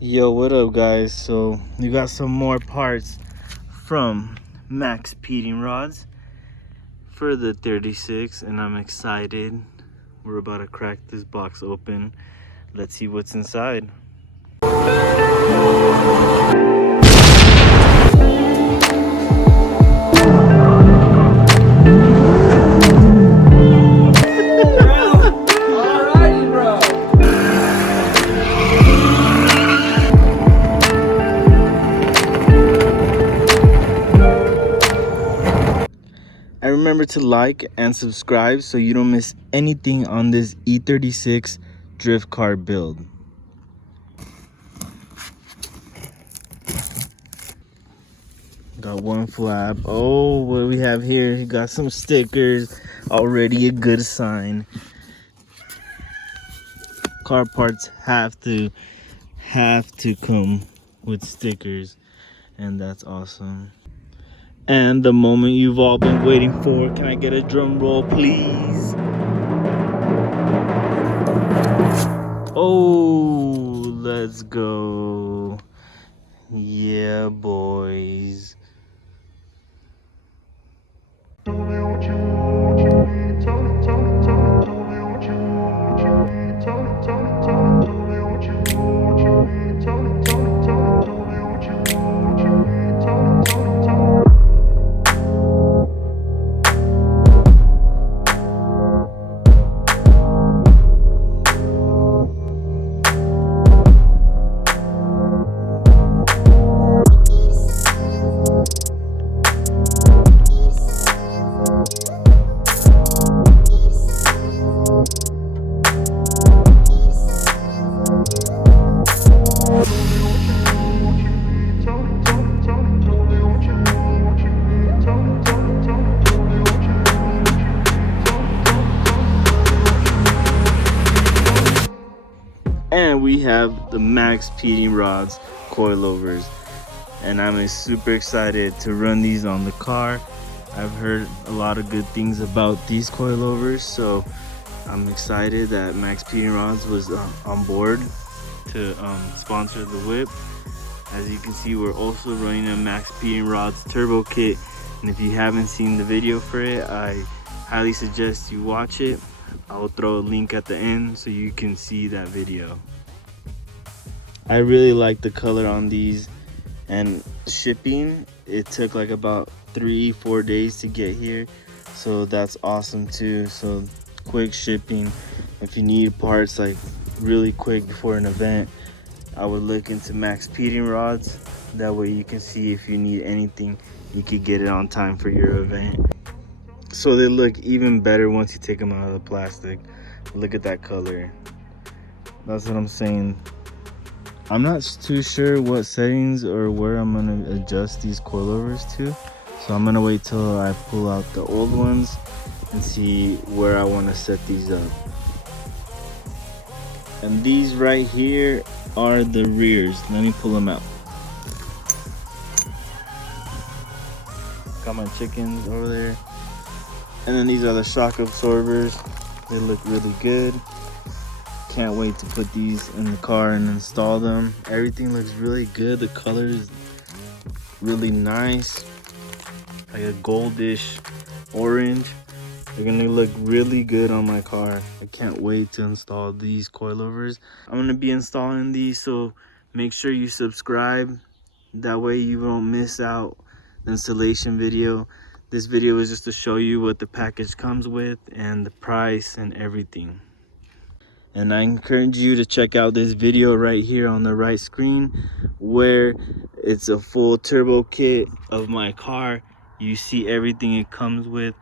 Yo, what up guys? So we got some more parts from Maxpeedingrods for the 36 and I'm excited. We're about to crack this box open. Let's see what's inside. And remember to like and subscribe so you don't miss anything on this E36 drift car build. Got one flap. Oh, what do we have here? We got some stickers. Already a good sign. Car parts have to come with stickers, and that's awesome. And the moment you've all been waiting for. Can I get a drum roll, please? Oh, let's go. Yeah, boys. And we have the Maxpeedingrods Coilovers, and I'm super excited to run these on the car. I've heard a lot of good things about these coilovers, so I'm excited that Maxpeedingrods was on board to sponsor the whip. As you can see, we're also running a Maxpeedingrods turbo kit, and if you haven't seen the video for it, I highly suggest you watch it. I will throw a link at the end so you can see that video. I really like the color on these, and shipping, it took like about 3-4 days to get here, so that's awesome too. So quick shipping. If you need parts like really quick before an event, I would look into Maxpeedingrods. That way you can see if you need anything, you could get it on time for your event. So they look even better once you take them out of the plastic. Look at that color. That's what I'm saying. I'm not too sure what settings or where I'm gonna adjust these coilovers to, so I'm gonna wait till I pull out the old ones and see where I want to set these up. And these right here are the rears. Let me pull them out. Got my chickens over there. And then these are the shock absorbers. They look really good. Can't wait to put these in the car and install them. Everything looks really good. The color is really nice, like a goldish orange. They're gonna look really good on my car. I can't wait to install these coilovers. I'm gonna be installing these, so make sure you subscribe. That way you don't miss out the installation video. This video is just to show you what the package comes with and the price and everything. And I encourage you to check out this video right here on the right screen, where it's a full turbo kit of my car. You see everything it comes with.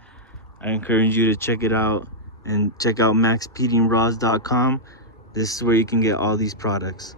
I encourage you to check it out, and check out Maxpeedingrods.com. This is where you can get all these products.